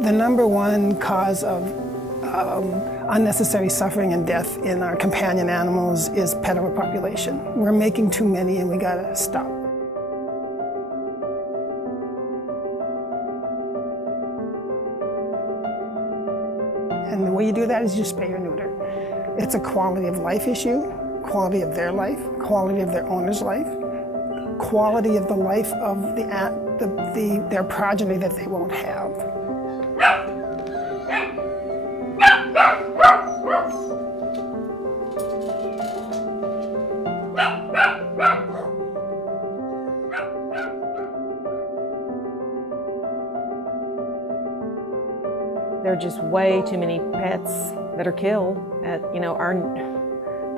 The #1 cause of unnecessary suffering and death in our companion animals is pet overpopulation. We're making too many and we gotta stop. And the way you do that is you spay or neuter. It's a quality of life issue, quality of their life, quality of their owner's life, quality of the life of their progeny that they won't have. There are just way too many pets that are killed at, our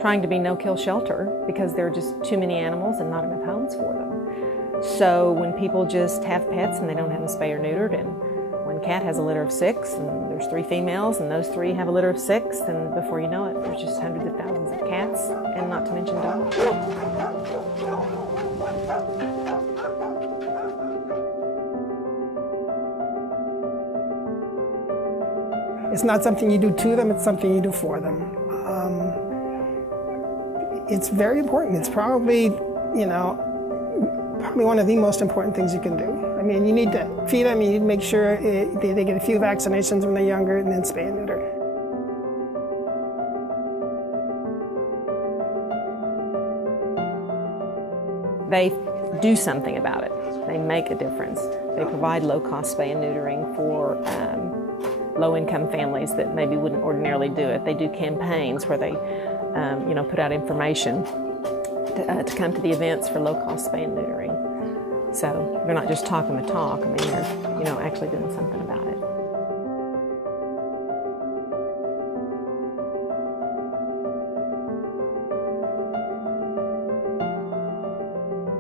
trying to be no-kill shelter because there are just too many animals and not enough homes for them. So when people just have pets and they don't have them spayed or neutered, and one cat has a litter of 6 and there's 3 females and those 3 have a litter of 6, and before you know it, there's just hundreds of thousands of cats, and not to mention dogs. It's not something you do to them, it's something you do for them. It's very important. It's probably, probably one of the most important things you can do. I mean, you need to feed them, you need to make sure they get a few vaccinations when they're younger, and then spay and neuter. They do something about it. They make a difference. They provide low-cost spay and neutering for low-income families that maybe wouldn't ordinarily do it. They do campaigns where they, put out information to come to the events for low-cost spay and neutering. So they're not just talking the talk. I mean, they're, actually doing something about it.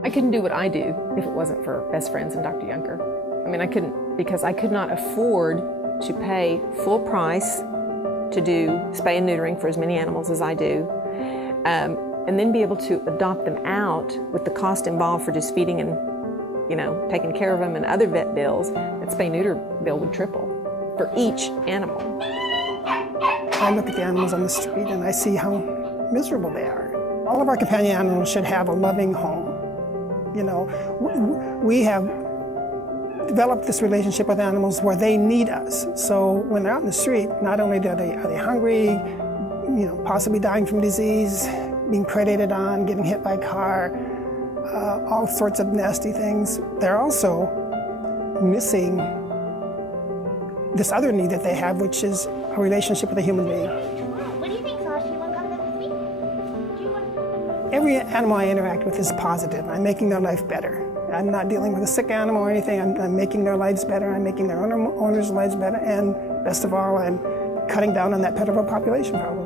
I couldn't do what I do if it wasn't for Best Friends and Dr. Junker. I mean, I couldn't, because I could not afford to pay full price to do spay and neutering for as many animals as I do, and then be able to adopt them out with the cost involved for just feeding and, taking care of them and other vet bills. That spay-neuter bill would triple for each animal. I look at the animals on the street and I see how miserable they are. All of our companion animals should have a loving home. We have developed this relationship with animals where they need us. So when they're out in the street, not only are they hungry, possibly dying from disease, being predated on, getting hit by a car, all sorts of nasty things, they're also missing this other need that they have, which is a relationship with a human being. What do you think, Sasha? You want to come with me? Do you want... Every animal I interact with is positive. I'm making their life better. I'm not dealing with a sick animal or anything. I'm making their lives better. I'm making their owners' lives better. And best of all, I'm cutting down on that pet overpopulation problem.